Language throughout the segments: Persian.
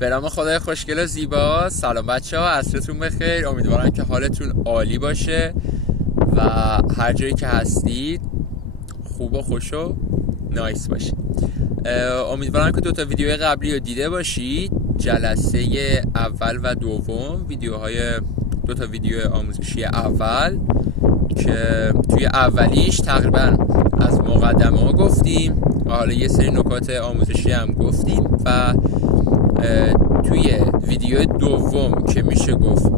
به نام خدای خوشگل و زیبا. سلام بچه ها، عصرتون بخیر. امیدوارم که حالتون عالی باشه و هر جایی که هستید خوب و خوش و نایس باشید. امیدوارم که 2 ویدیو قبلی رو دیده باشید. جلسه اول و دوم، 2 ویدیو آموزشی اول که توی اولیش تقریبا از مقدمه ها گفتیم و حالا یه سری نکات آموزشی هم گفتیم و توی ویدیو دوم که میشه گفت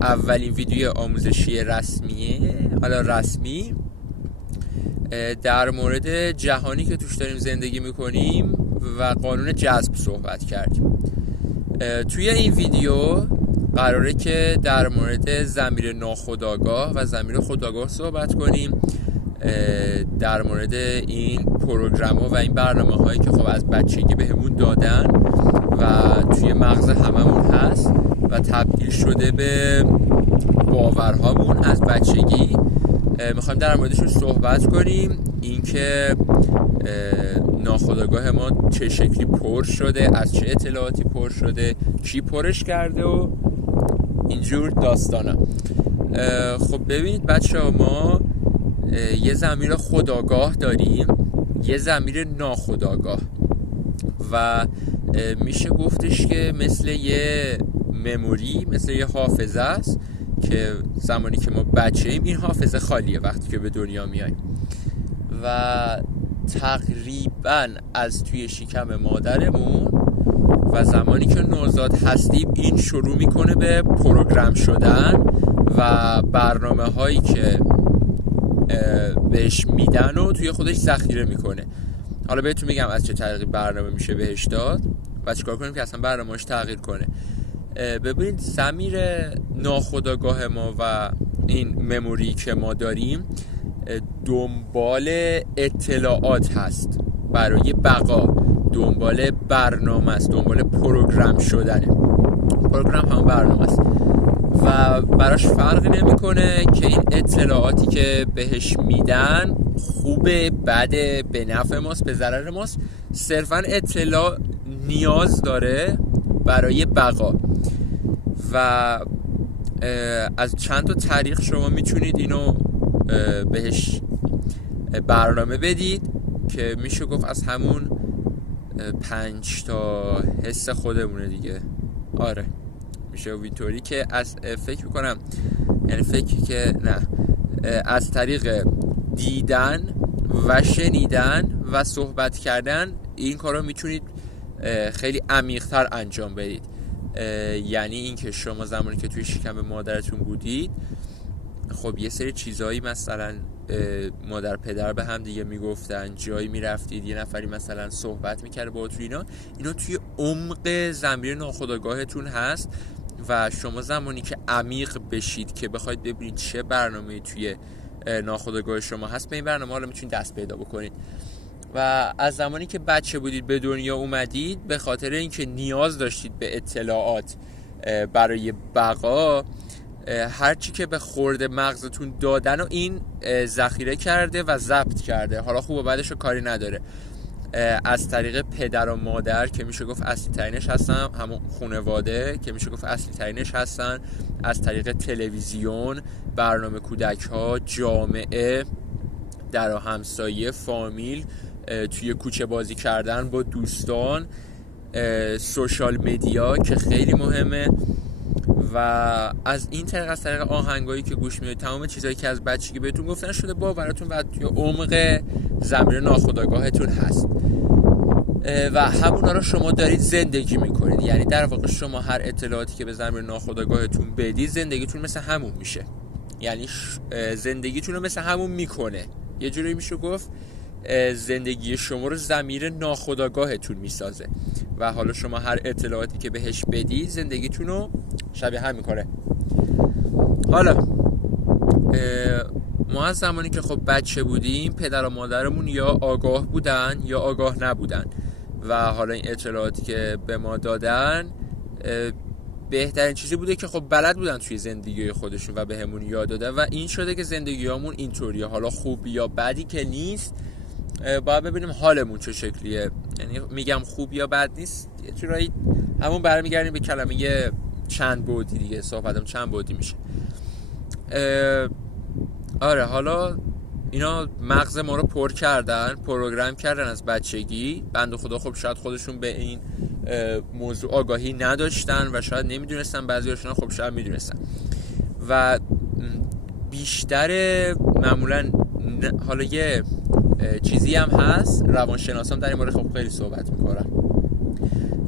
اولین ویدیو آموزشی رسمی در مورد جهانی که توش داریم زندگی میکنیم و قانون جذب صحبت کردیم. توی این ویدیو قراره که در مورد ضمیر ناخودآگاه و ضمیر خودآگاه صحبت کنیم، در مورد این پروگرام‌ها و این برنامه‌هایی که خب از بچگی بهمون دادن و توی مغز هممون هست و تبدیل شده به باورهامون از بچگی. میخوایم در موردشون صحبت کنیم، اینکه ناخودآگاه ما چه شکلی پر شده، از چه اطلاعاتی پر شده، کی پرش کرده و اینجور داستانا. خب ببینید بچه ها، ما یه ضمیر خودآگاه داریم، یه ضمیر ناخودآگاه و میشه گفتش که مثل یه مموری، مثل یه حافظه است که زمانی که ما بچه ایم این حافظه خالیه وقتی که به دنیا میایم و تقریبا از توی شکم مادرمون و زمانی که نوزاد هستیم این شروع میکنه به پروگرام شدن و برنامه هایی که بهش میدن و توی خودش ذخیره میکنه. حالا بهتون میگم از چه طریقی برنامه میشه بهش داد و چیکار کنیم که اصلا برنامه‌اش تغییر کنه. ببینید ضمیر ناخودآگاه ما و این مموری که ما داریم دنبال اطلاعات هست برای بقا، دنبال برنامه است، دنبال پروگرام شدنه. پروگرام هم برنامه است و براش فرقی نمیکنه که این اطلاعاتی که بهش میدن خوبه، بده، به نفع ماست، به ضرر ماست. صرفا اطلاع نیاز داره برای بقا و از چند تا طریق شما میتونید اینو بهش برنامه بدید که میشه گفت از همون 5 تا حس خودمونه دیگه. آره میشه اینطوری که از فکر میکنم، یعنی فکری که نه، از طریق دیدن و شنیدن و صحبت کردن این کارا میتونید خیلی عمیق‌تر انجام بدید. یعنی این که شما زمانی که توی شکم مادرتون بودید خب یه سری چیزایی مثلا مادر پدر به هم دیگه میگفتن، جایی میرفتید یه نفری مثلا صحبت میکرده با تو، اینا توی عمق ضمیر ناخودآگاهتون هست و شما زمانی که عمیق بشید که بخواید ببینید چه برنامه‌ای توی ناخودآگاه شما هست، به این برنامه حالا میتونید دست پیدا بکنید. و از زمانی که بچه بودید به دنیا اومدید، به خاطر اینکه نیاز داشتید به اطلاعات برای بقا، هر چی که به خورد مغزتون دادن و این ذخیره کرده و ضبط کرده. حالا خوب و بدش رو کاری نداره. از طریق پدر و مادر که میشه گفت اصلی ترینش هستن، همون خانواده که میشه گفت اصلی ترینش هستن، از طریق تلویزیون، برنامه کودک ها، جامعه، در همسایه، فامیل، توی کوچه بازی کردن با دوستان، سوشال مدیا که خیلی مهمه و از این طریق، از طریق آهنگایی که گوش میدید، تمام چیزایی که از بچگی بهتون گفتن شده باورتون و توی عمق ضمیر ناخودآگاهتون هست و همونا رو شما دارید زندگی میکنید. یعنی در واقع شما هر اطلاعاتی که به ضمیر ناخودآگاهتون بدید زندگیتون مثل همون میشه، یعنی زندگیتون رو مثل همون میکنه. یه جوری میشه گفت زندگی شما رو ضمیر ناخودآگاهتون میسازه و حالا شما هر اطلاعاتی که بهش بدید زندگیتون رو شبیه هم میکنه. حالا ما از زمانی که خب بچه بودیم پدر و مادرمون یا آگاه بودن یا آگاه نبودن و حالا این اطلاعاتی که به ما دادن بهترین چیزی بوده که خب بلد بودن توی زندگی خودشون و به همون یاد دادن و این شده که زندگیامون اینطوریه. حالا خوب یا بدی که نیست، باید ببینیم حالمون چه شکلیه یعنی میگم خوب یا بد نیست، یه جورایی همون برمیگردیم به کلمه چند بعدی دیگه، صحبتم چند بعدی میشه. آره، حالا اینا مغز ما رو پر کردن، پروگرام کردن از بچگی. بنده خدا خب شاید خودشون به این موضوع آگاهی نداشتن و شاید نمیدونستن، بعضیاشون خب شاید میدونستن و بیشتر معمولا حالا یه چیزی هم هست، روانشناسان در این مورد خب خیلی صحبت میکنن،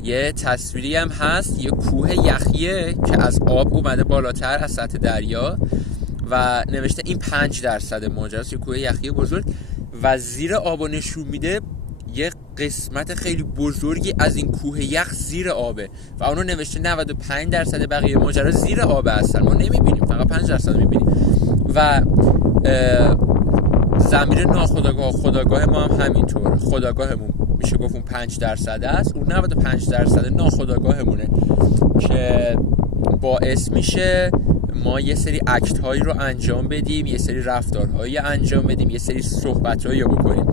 یه تصویری هم هست، یه کوه یخیه که از آب اومده بالاتر از سطح دریا و نوشته این 5% ماجراست، یه کوه یخی بزرگ و زیر آب نشون میده یه قسمت خیلی بزرگی از این کوه یخ زیر آبه و اونو نوشته 95% بقیه ماجرا زیر آبه هستن، ما نمیبینیم، فقط 5% میبینیم. و ضمیر ناخودآگاه خودآگاه ما هم همینطوره. خودآگاهمون میشه گفت اون 5% است، اون 95% ناخودآگاهمونه که باعث میشه ما یه سری اکت هایی رو انجام بدیم، یه سری رفتارهایی انجام بدیم، یه سری صحبت هایی بکنیم.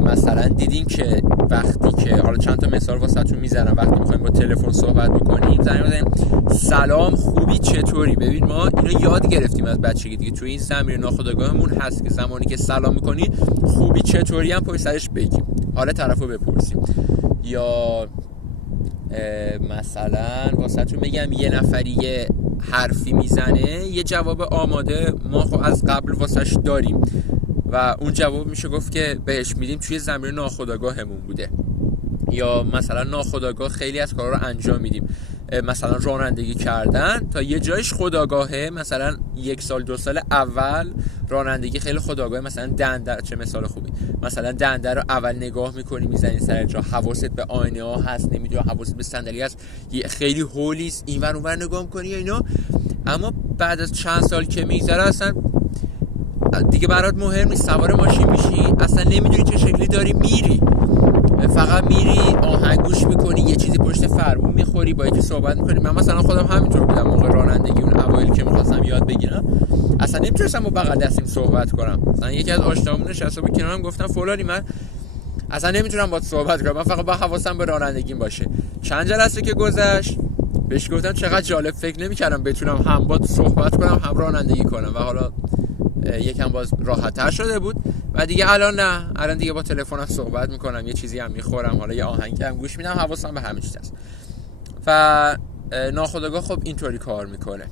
مثلا دیدین که وقتی که حالا چند تا مثال واسهتون میزنم، وقتی میخوایم با تلفن صحبت بکنیم زنگ بزنیم سلام خوبی چطوری. ببین ما اینو یاد گرفتیم از بچگی دیگه، تو این ضمیر ناخودآگاهمون هست که زمانی که سلام میکنی خوبی چطوری هم پشت سرش بگیم، حالا طرفو بپرسیم. یا مثلا واسهتون بگم یه نفری یه حرفی میزنه، یه جواب آماده ما خب از قبل واسش داریم و اون جواب میشه گفت که بهش میدیم توی ضمیر ناخودآگاهمون بوده. یا مثلا ناخودآگاه خیلی از کارا رو انجام میدیم، مثلا رانندگی کردن تا یه جایش خودآگاهه، مثلا 1 سال 2 سال اول رانندگی خیلی خودآگاهه، مثلا دنده، چه مثال خوبی، مثلا دنده رو اول نگاه میکنی میزنی سر جا، حواست به آینه ها هست، نمیدونم حواست به صندلی هست، خیلی هولیست اینور اونور نگاه میکنی یا اینا. اما بعد از چند سال که میگذره اصلا دیگه برات مهم نیست، سوار ماشین میشی اصلا نمیدونی چه شکلی داری میری، فقط میری آهنگ گوش میکنی، یه چیزی پشت فرمون میخوری، با یکی صحبت میکنی. من مثلا خودم همینطور بودم موقع رانندگی، اون اوایل که میخواستم یاد بگیرم اصلا نمیتونستم با بغل دستیم صحبت کنم. مثلا یکی از آشنامون نشسته بود کنارم، گفتم فلانی من اصلا نمیتونم باهات صحبت کنم، من فقط با حواسم به رانندگیم باشه. چند جلسه که گذشت بهش گفتم چقدر جالب، فکر نمیکردم بتونم هم باهات صحبت کنم هم رانندگی کنم و حالا یکم باز راحت‌تر شده بود و دیگه الان نه، الان دیگه با تلفنم صحبت میکنم، یه چیزی هم میخورم، حالا یه آهنگی هم گوش میدم، حواسم به همه چیز هست. و ناخودآگاه خب اینطوری کار میکنه.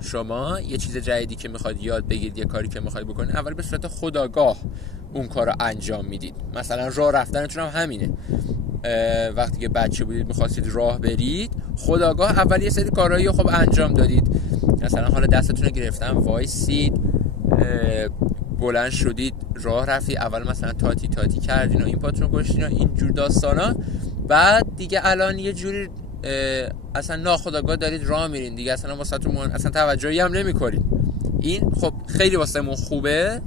شما یه چیز جدیدی که میخواید یاد بگیرید، یه کاری که میخواید بکنید، اول به صورت خودآگاه اون کارو انجام میدید. مثلا راه رفتنتون هم همینه، وقتی که بچه بودید میخواستید راه برید، خودآگاه اول یه سری کارهایی خب انجام دادید، مثلا حالا دستتون رو گرفتن وایسید، بلند شدید راه رفتید، اول مثلا تاتی کردین و این پاتون رو گشتین و اینجور داستانا. بعد دیگه الان یه جوری اصلا ناخودآگاه دارید راه میرین دیگه، اصلا واسهتون مهم، اصلا توجهی هم نمی‌کنید. این خب خیلی واسمون خوبه،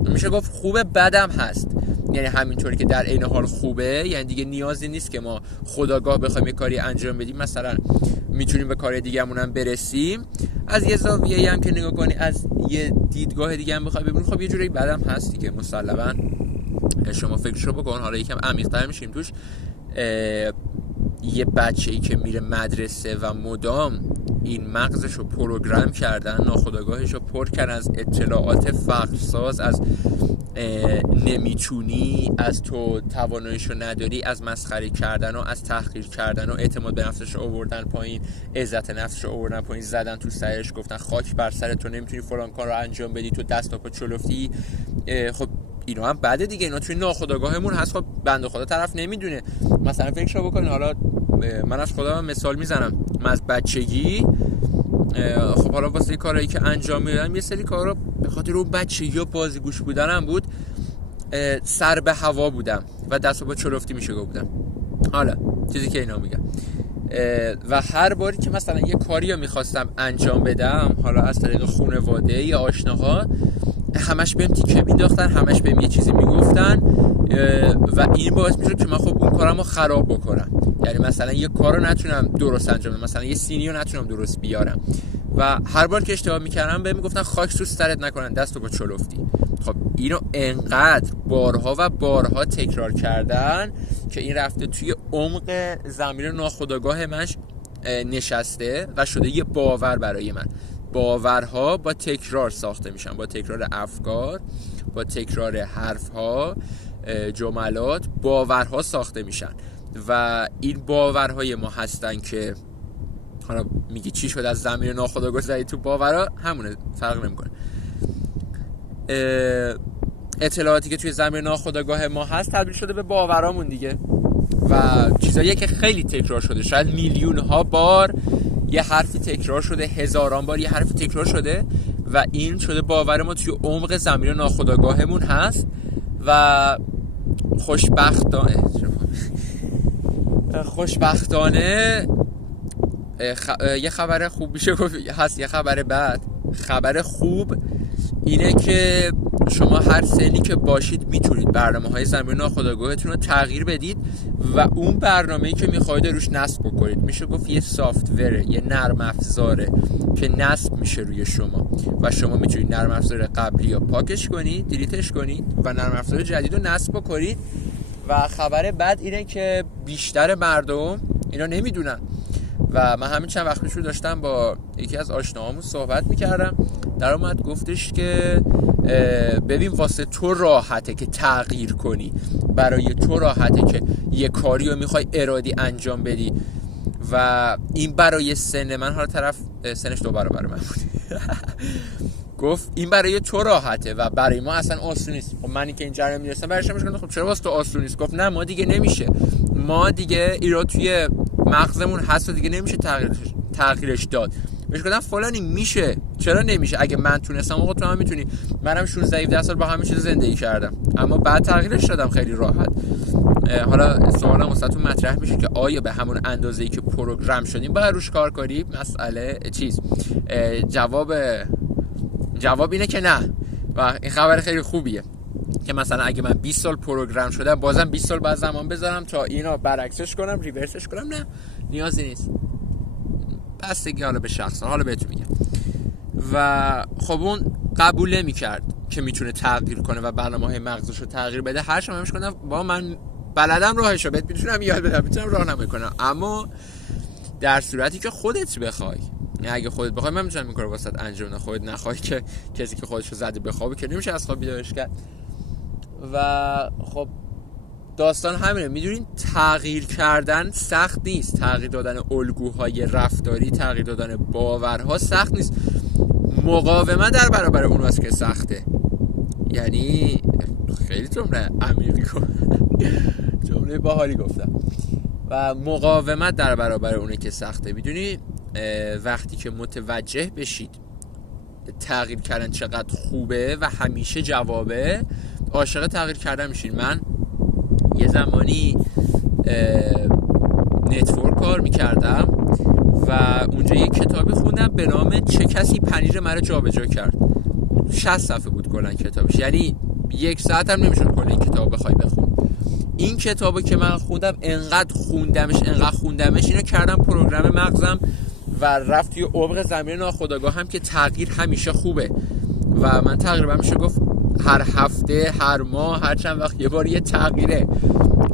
میشه گفت خوبه، بدم هست. یعنی همینطوری که در عین حال خوبه، یعنی دیگه نیازی نیست که ما خودآگاه بخوایم یه کاری انجام بدیم، مثلا میتونیم به کار دیگه‌مون هم برسیم. از یه زاویه‌ای هم که نگاه کنی، از یه دیدگاه دیگه هم بخوای ببینی، خب یه جوری بدم هست دیگه مسلماً. شما فکرشو بکن، حالا یکم عمیق‌تر میشیم توش. یه بچه‌ای که میره مدرسه و مدام این مغزشو پروگرام کردن، ناخودآگاهشو پر کردن از اطلاعات فقرساز، از نمیتونی، از تو تواناییشو نداری، از مسخره کردن و از تحقیر کردن و اعتماد به نفسش آوردن پایین، عزت نفسش آوردن پایین، زدن تو سرش، گفتن خاک بر سرت، تو نمیتونی فلان کار رو انجام بدی، تو دست و پا چلفتی. خب اینا هم بده دیگه، اینا توی ناخودآگاهمون هست. خب بنده خدا طرف نمیدونه. مثلا فکرشو بکنین، حالا من از خودم مثال میزنم، من از بچگی خب حالا واسه کارهایی که انجام میدادم، یه سری کارا به خاطر اون بچگی و بازیگوش بودنم بود، سر به هوا بودم و دست و پا چلفتی میشگو بودم. حالا چیزی که اینا میگم، و هر باری که مثلا یه کاری رو میخواستم انجام بدم، حالا از طریق خانواده یا آشناها، همش بهم تیکه مینداختن، همش بهم یه چیزی میگفتن و این باعث میشد که من خب اون کارمو خراب بکنم. یعنی مثلا یه کارو نتونم درست انجام بدم، مثلا یه سینی رو نتونم درست بیارم و هر بار که اشتباه میکردم بهم میگفتن خاک تو سرت نکنن، دستو با چلفتی. خب اینو انقدر بارها و بارها تکرار کردن که این رفته توی عمق ضمیر ناخودآگاه من نشسته و شده یه باور برای من. باورها با تکرار ساخته میشن، با تکرار افکار، با تکرار حرفها، جملات، باورها ساخته میشن و این باورهای ما هستن که حالا میگی چی شد از ضمیر ناخودآگاه زدی تو باورها، همونه، فرق نمیکنه. اطلاعاتی که توی ضمیر ناخودآگاه ما هست تبدیل شده به باورامون دیگه و چیزایی که خیلی تکرار شده، شاید میلیون ها بار یه حرفی تکرار شده، هزاران بار یه حرفی تکرار شده و این شده باور ما توی عمق ضمیر ناخودآگاهمون هست و خوشبختانه یه خبر خوب میشه گفت هست، یه خبر بد. خبر خوب اینه که شما هر سنی که باشید میتونید برنامه‌های ضمیر ناخودآگاهتون رو تغییر بدید و اون برنامه‌ای که میخواید روش نصب بکنید. میشه گفت یه سافت‌وره، یه نرم افزاره که نصب میشه روی شما و شما میتونید نرم افزار قبلی رو پاکش کنید، دیلیتش کنید و نرم افزار جدید رو نصب بکنید. و خبر بد اینه که بیشتر مردم اینا نمیدونن و من همین چند وقت پیش داشتم با یکی از آشناهامون صحبت میکردم، در اومد گفتش که ببین واسه تو راحته که تغییر کنی، برای تو راحته که یه کاری رو میخوای ارادی انجام بدی و این برای سن من، حالا طرف سنش 2 برابر من بود گفت این برای تو راحته و برای ما اصلا آسون نیست. خب منی که اینجا میرسم برایش میگم خب چرا واسه تو آسون نیست؟ گفت نه ما دیگه نمیشه، ما دیگه ایراد توی مغزمون هست و دیگه نمیشه تغییرش داد. بهش گفتم فلانی میشه، چرا نمیشه؟ اگه من تونستم آقا تو هم میتونی. منم 16-17 سال با همین چیز زندگی کردم اما بعد تغییرش دادم خیلی راحت. حالا سوالم واسهتون مطرح میشه که آیا به همون اندازه‌ای که پروگرام شدیم باید روش کار کنیم؟ مسئله جواب اینه که نه و این خبر خیلی خوبیه که مثلا اگه من 20 سال پروگرام شدم بازم 20 سال بعد زمان بذارم تا اینو برعکسش کنم، ریورسش کنم، نه نیازی نیست. بستگی حالا به شخص، حالا بهتون میگم. و خب اون قبول نمی‌کرد که میتونه تغییر کنه و برنامه‌های مغزش رو تغییر بده. هر شب همش گفتم با من بلدم راهشو بهت میتونم یاد بدم، میتونم راهنمایی کنم، اما در صورتی که خودت بخوای. اگه خودت بخوای من میتونم این کارو واسط انجام بدم، خودت نخوای که کسی که خودشو زده به خوابه که نمیشه از خواب بیدارش کرد. و خب داستان همینه، میدونین تغییر کردن سخت نیست، تغییر دادن الگوهای رفتاری، تغییر دادن باورها سخت نیست، مقاومت در برابر اون واسه که سخته. یعنی خیلی جمله عمیقی جمله باحالی گفتم. و مقاومت در برابر اونه که سخته. میدونی وقتی که متوجه بشید تغییر کردن چقدر خوبه و همیشه جوابه، عاشق تغییر کردن میشین. من یه زمانی نتورک کار میکردم و اونجا یه کتابی خوندم به نام چه کسی پنیر مرا جابجا کرد. 60 صفحه بود کلا کتابش، یعنی 1 ساعت هم نمیشد کلا این کتاب بخوای بخونی. این کتابو که من خوندم انقدر خوندمش اینو کردم پروگرام مغزم و رفت توی عمق ضمیر ناخودآگاه هم که تغییر همیشه خوبه و من تقریبا میشه گفت هر هفته، هر ماه، هر چند وقت یه بار یه تغییر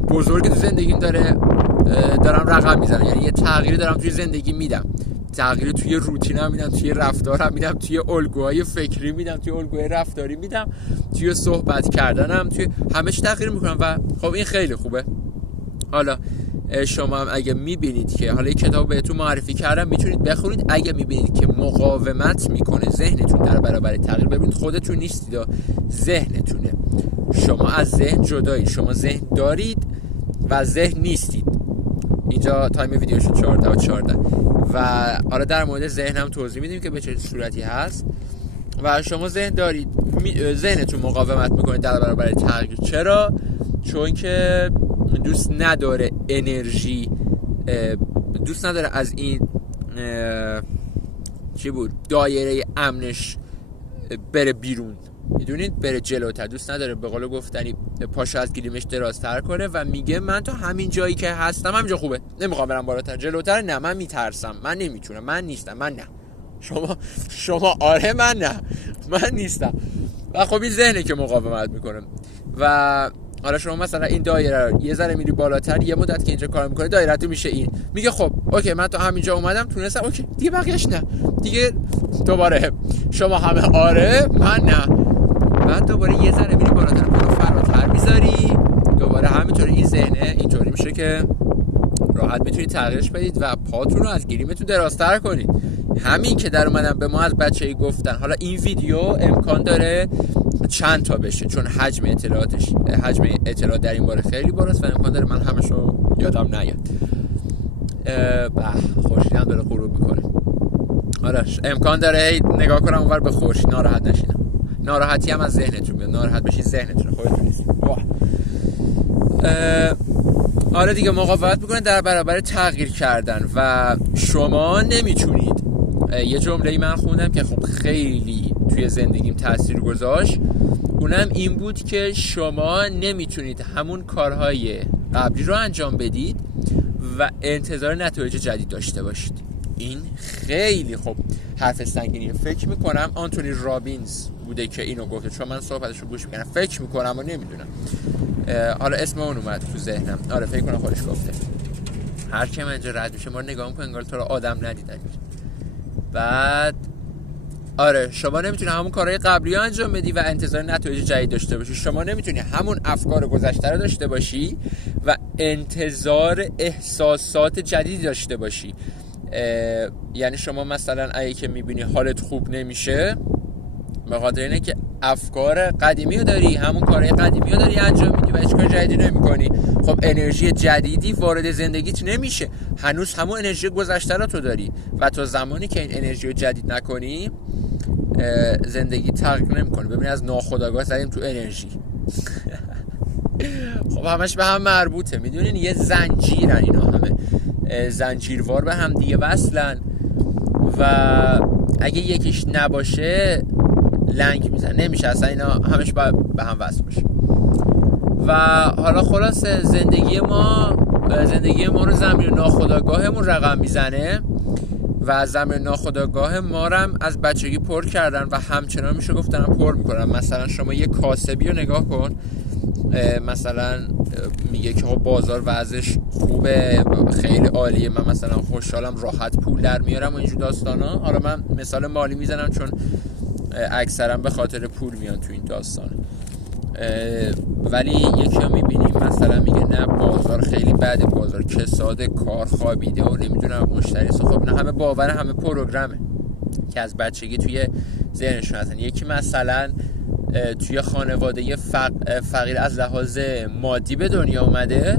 بزرگ تو زندگیم دارم رقم میزنم. یعنی یه تغییری دارم توی زندگی میدم، تغییر توی روتینم میدم، توی رفتارم میدم، توی الگوهای فکری میدم، توی الگوهای رفتاری میدم، توی صحبت کردنم، توی همش تغییر میکنم و خب این خیلی خوبه. حالا شما هم اگه میبینید که حالا یک کتاب بهتون معرفی کردم میتونید بخونید، اگه میبینید که مقاومت میکنه ذهنتون در برابر تغییر، ببینید خودتون نیستید، ذهنتونه. شما از ذهن جدایید، شما ذهن دارید و ذهن نیستید. اینجا تایم ویدیو شد 14 و حالا در مورد ذهن هم توضیح میدیم که به چه صورتی هست. و شما ذهن دارید، ذهنتون مقاومت میکنه در برابر تغییر. چرا؟ چون که دوست نداره انرژی، دوست نداره از این دایره امنش بره بیرون، میدونید، بره جلوتر. دوست نداره به قول گفتنی پاشو از گلیمش درازتر کنه و میگه من تا همین جایی که هستم همینجا خوبه، نمیخوام برم بالاتر، جلوتر نه، من میترسم، من نمیتونم، من نیستم، من نه. شما آره، من نه، من نیستم. و خب این ذهنه که مقاومت میکنه. و حالا شما مثلا این دایره رو یه ذره میری بالاتر، یه مدت که اینجا کار میکنه دایره تو میشه این، میگه خب اوکی من تا همینجا اومدم تونستم، اوکی دیگه بقیه‌اش نه دیگه. دوباره شما همه آره من نه، بعد دوباره یه ذره میری بالاتر پا فراتر میذاری، دوباره همینطوری این ذهنه اینطوری میشه که راحت میتونید تغییرش بدید و پاتون رو از گریمتون درازتر کنید. همین که در اومدن به ما از بچه‌ای گفتن. حالا این ویدیو امکان داره چند تا بشه چون حجم اطلاعات در این باره خیلی بالاست و امکان داره من همشو یادم نیاد. خورشید هم داره غروب میکنه. حالا امکان داره نگاه کنم اونور به خورشید ناراحت نشینم. ناراحتی هم از ذهنتون میاد، ناراحت بشید ذهنتون خودتون نیست. آره دیگه مقاومت میکنه در برابر تغییر کردن و شما نمیتونید. یه جمله‌ای من خوندم که خب خیلی توی زندگیم تاثیر گذاشت، اونم این بود که شما نمیتونید همون کارهای قبلی رو انجام بدید و انتظار نتایج جدید داشته باشید. این خیلی خب حرف سنگینیه. فکر میکنم آنتونی رابینز بوده که اینو گفته، چون من صحبتش رو گوش میکنم فکر میکنم و نمیدونم، حالا اسم اون اومد تو ذهنم. آره فکر کنم خودش گفته هر کی من اینجا رد میشه ما نگاه میکنه انگار تو رو آدم ندیدن. بعد آره شما نمیتونی همون کارهای قبلی رو انجام بدی و انتظار نتایج جدید داشته باشی. شما نمیتونی همون افکار گذشته رو داشته باشی و انتظار احساسات جدید داشته باشی. یعنی شما مثلا اگه که میبینی حالت خوب نمیشه به خاطر اینه که افکار قدیمی رو داری، همون کارهای قدیمی رو داری انجام میدی و هیچ کار جدیدی نمی‌کنی. خب انرژی جدیدی وارد زندگیت نمیشه، هنوز همون انرژی گذشته رو تو داری و تا زمانی که این انرژی رو جدید نکنی زندگی تغییر نمی‌کنه. ببین از ناخودآگاه زدیم تو انرژی. خب همش به هم مربوطه، میدونین یه زنجیرن اینا، همه زنجیروار به هم دیگه وصلن و اگه یکیش نباشه لنگ میزن، نمیشه اصلا، اینا همش باید به هم وصل باشه. و حالا خلاصه زندگی ما رو زمین ناخودآگاهمون رقم میزنه و زمین ناخودآگاه ما رو هم از بچگی پر کردن و همچنان میشه گفتن پر میکنن. مثلا شما یه کاسبی رو نگاه کن، مثلا میگه که بازار وضعش خوبه خیلی عالیه، من مثلا خوشحالم راحت پول در میارم و اینجور داستانا. حالا من مثال مالی میزنم چون اکثرا به خاطر پول میان تو این داستان، ولی یکی رو میبینیم مثلا میگه نه بازار خیلی بده، بازار کساد، کار خوابیده و نمیدونم مشتری. خب نه همه باور همه پروگرامه که از بچگی توی ذهنشون هستن. یکی مثلا توی خانواده فقیر از لحاظ مادی به دنیا اومده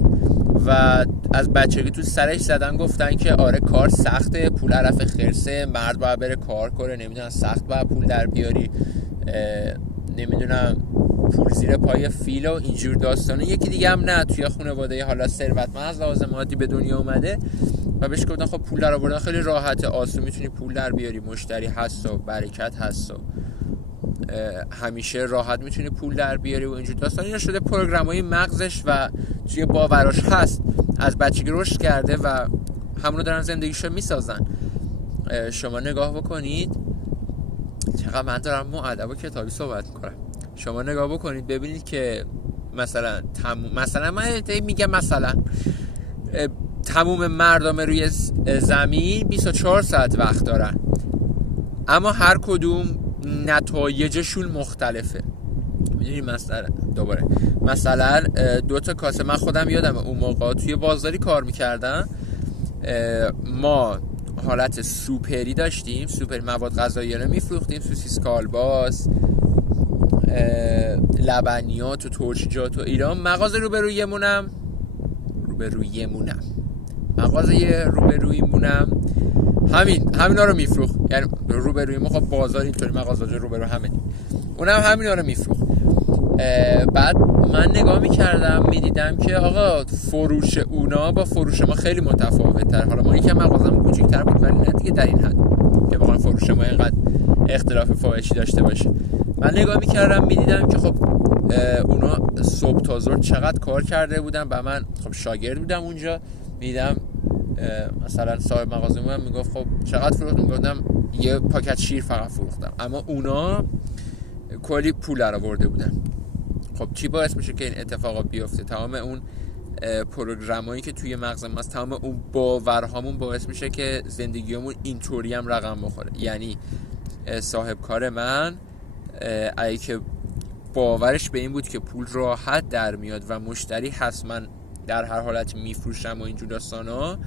و از بچگی تو سرش زدن گفتن که آره کار سخته، پول علف خرسه، مرد باید بره کار کنه، نمیدونم سخت باید پول در بیاری، نمیدونم پول زیر پای فیل و اینجور داستانه. یکی دیگه هم نه توی خانواده حالا ثروتمند از لحاظ مادی به دنیا اومده و بهش گفتن خب پول در آوردن خیلی راحته، آسون میتونی پول در بیاری، مشتری هست و برکت هست و همیشه راحت میتونی پول در بیاری و اینجور داستان. اینا شده پروگرامای مغزش و توی باوراش هست، از بچگی رشد کرده و همونو دارن زندگیشو میسازن. شما نگاه بکنید چقدر من دارم مؤدب و کتابی صحبت میکنم. شما نگاه بکنید ببینید که مثلا من میگم مثلا تموم مردم روی زمین 24 ساعت وقت دارن، اما هر کدوم نتایجشون مختلفه. میدونی مثلا 2 تا کاسه، من خودم یادم اون موقع توی بازاری کار میکردم، ما حالت سوپری داشتیم، سوپر مواد غذایی رو میفروختیم، سوسیس کالباس، لبنیات و ترشیجات و ایران. مغازه روبرویمونم همینا رو میفروخت، یعنی روبروی ما خب بازار اینطوری مغازه روبرو اونم همینا رو میفروخت. بعد من نگاه میکردم میدیدم که آقا فروش اونا با فروش ما خیلی متفاوت تر. حالا ما یکم مغازمون کوچیک‌تر بود ولی نه دیگه در این حد که بخوام فروش ما اینقدر اختلاف فاحشی داشته باشه. من نگاه میکردم میدیدم که خب اونا صبح تا ظهر چقدر کار کرده بودن و من خب شاگرد بودم اونجا، میدیدم مثلا صاحب مغازه من میگفت خب چقدر فروختم، میگفتم یه پاکت شیر فقط فروختم، اما اونا کلی پول در آورده بودن. خب چی باعث میشه که این اتفاقا بیفته؟ تمام اون پروگرامایی که توی مغز ماست، تمام اون باورهامون باعث میشه که زندگیمون اینطوری هم رقم بخوره. یعنی صاحب کار من اگه که باورش به این بود که پول راحت در میاد و مشتری هست، من در هر حالت میفروشم و اینجور داستانا،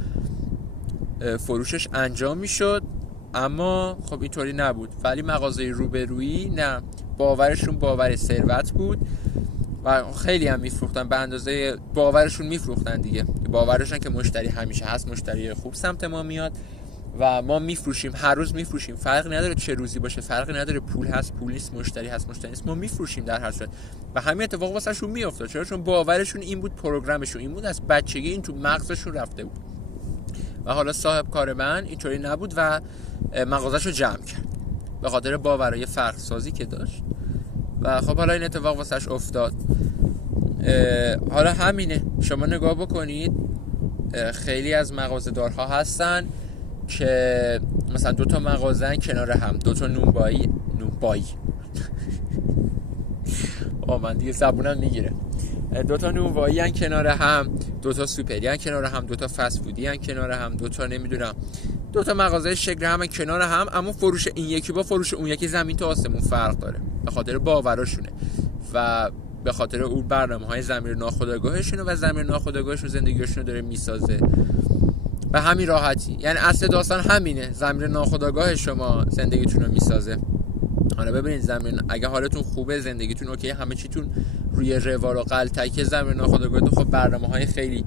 فروشش انجام میشد. اما خب اینطوری نبود. ولی مغازه روبرویی نه، باورشون باور ثروت بود و خیلی هم میفروختن، به اندازه باورشون میفروختن دیگه. باورشون که مشتری همیشه هست، مشتری خوب سمت ما میاد و ما میفروشیم، هر روز میفروشیم، فرق نداره چه روزی باشه، فرق نداره پول هست پول نیست، مشتری هست مشتری نیست، ما میفروشیم در هر صورت. و همین اتفاق واسهشون میافتاد. چون باورشون این بود، پروگرامشون این بود، از بچگی این تو مغزشون رفته بود. و حالا صاحب کار من اینطوری نبود و مغازه‌شو جمع کرد به خاطر باورهای فرق سازی که داشت. و خب حالا این اتفاق واسش افتاد. حالا همینه، شما نگاه بکنید خیلی از مغازه‌دارها هستن که مثلا 2 مغازه کنار هم، 2 نونبایی من دیگه زبونم میگیره، 2 نونوایی ان کنار هم، 2 سوپری ان کنار هم، 2 فست فودی ان کنار هم، 2 نمیدونم 2 مغازه شکل هم کنار هم، اما فروش این یکی با فروش اون یکی زمین تا آسمون فرق داره. به خاطر باوراشونه و به خاطر اون برنامه‌های ضمیر ناخودآگاهشونه و ضمیر ناخودآگاهشون زندگیشون داره میسازه به همین راحتی. یعنی اصل داستان همینه، ضمیر ناخودآگاه شما زندگیتون رو میسازه. حالا ببینید زمین اگه حالتون خوبه، زندگیتون اوکی، همه چیتون روی روال و قلتک، زمین ناخودآگاهتون خب برنامه‌های خیلی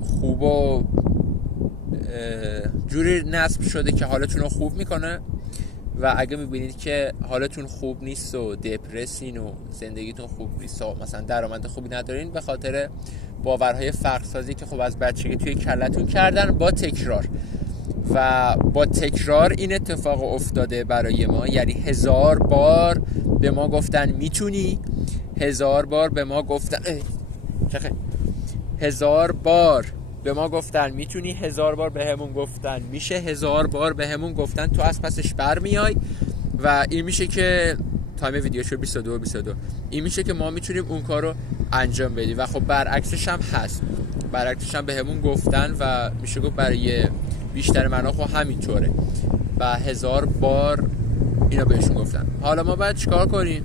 خوب و جوری نصب شده که حالتون رو خوب میکنه. و اگه میبینید که حالتون خوب نیست و دپرسین و زندگیتون خوب نیست و مثلا درآمد خوبی ندارین، به خاطر باورهای فرق سازی که خب از بچگی توی کلتون کردن با تکرار. و با تکرار این اتفاق افتاده برای ما. یعنی 1000 بار به ما گفتن میتونی، 1000 بار به ما گفتن 1000 بار به ما گفتن میتونی، 1000 بار به همون گفتن میشه، 1000 بار به همون گفتن تو از پسش برمیای. و این میشه که تایم ویدیو شو 22 این میشه که ما میتونیم اون کار رو انجام بدیم. و خب برعکسش هم هست، برعکسش هم به همون گفتن و میشه گفت برای بیشتر معنا خب همینطوره و 1000 بار اینا بهشون گفتن. حالا ما باید چیکار کنیم؟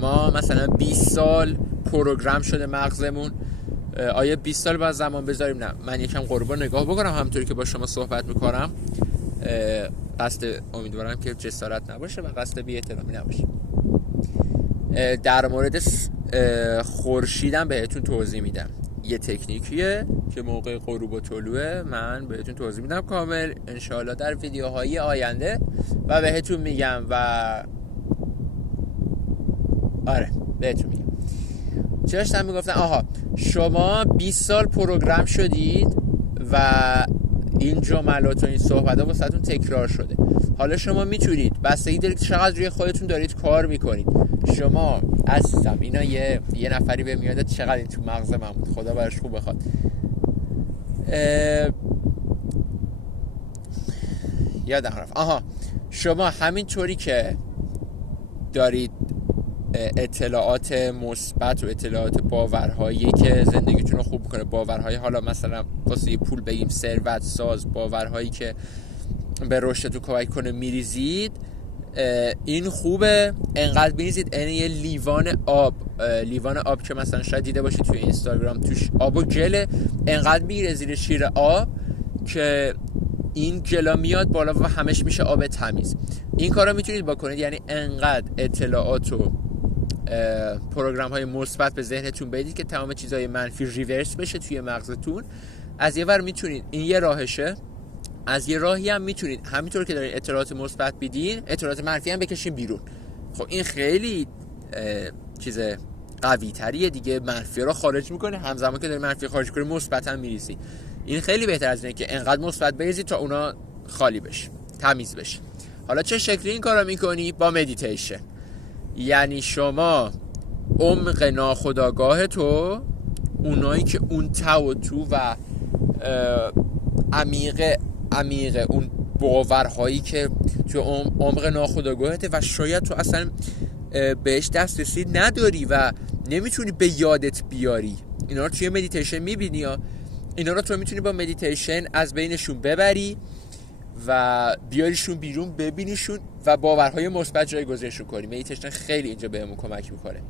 ما مثلا 20 سال پروگرام شده مغزمون، آیا 20 سال باید زمان بذاریم؟ نه، من یکم قربا نگاه بکنم همونطوری که با شما صحبت میکنم. قصد امیدوارم که جسارت نباشه و قصد بی احترامی نباشه. در مورد خورشیدم بهتون توضیح میدم، یه تکنیکیه که موقع غروب و طلوع من بهتون توضیح میدم کامل انشاءالله در ویدیوهای آینده و بهتون میگم. و آره بهتون میگم چه داشتم میگفتم. شما 20 سال پروگرام شدید و این جملات و این صحبت ها واسهتون تکرار شده. حالا شما میتونید، بستگی دارید چقدر روی خودتون دارید کار میکنید. شما عزیزم اینا یه نفری به میاده چقدر این تو مغز من بود، خدا برش خوب بخواد. یادم رفت. شما همینطوری که دارید اطلاعات مثبت و اطلاعات باورهایی که زندگیتون رو خوب میکنه، باورهای حالا مثلا واسه پول بگیم ثروت ساز، باورهایی که به رشدتون کمک کنه میریزید، این خوبه انقدر بریزید. یه لیوان آب که مثلا شاید دیده باشید توی اینستاگرام، توش آب و گله، انقدر میره زیر شیر آب که این گلا میاد بالا و همش میشه آب تمیز. این کارا میتونید بکنید، یعنی انقدر اطلاعات و پروگرام های مثبت به ذهنتون بدید که تمام چیزهای منفی ریورس بشه توی مغزتون. از یه ور میتونید، این یه راهشه، از یه راهی هم میتونید همینطور که دارین اطلاعات مثبت بدین، اطلاعات منفی هم بکشین بیرون. خب این خیلی چیز قوی تریه دیگه، منفی رو خارج میکنه، همزمان که دارین منفی خارج کنین مثبت هم میریزی. این خیلی بهتر از اینه که انقدر مثبت بریزید تا اونا خالی بشه، تمیز بشه. حالا چه شکلی این کارو میکنی؟ با مدیتیشن. یعنی شما عمق ناخودآگاه تو، اونایی که اون تو و عمیق اون باورهایی که تو عمق ناخودآگاهته و شاید تو اصلا بهش دسترسی نداری و نمیتونی به یادت بیاری. اینا رو توی مدیتیشن میبینی اینا رو تو میتونی با مدیتیشن از بینشون ببری و بیاریشون بیرون، ببینیشون و باورهای مثبت جایگزینشون کنی. مدیتیشن خیلی اینجا بهمون کمک میکنه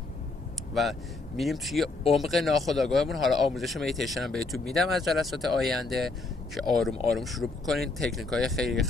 و میریم توی عمق ناخودآگاهمون. حالا آموزش مدیتیشن هم بهتون میدم از جلسات آینده که آروم آروم شروع کنین. تکنیک‌های خیلی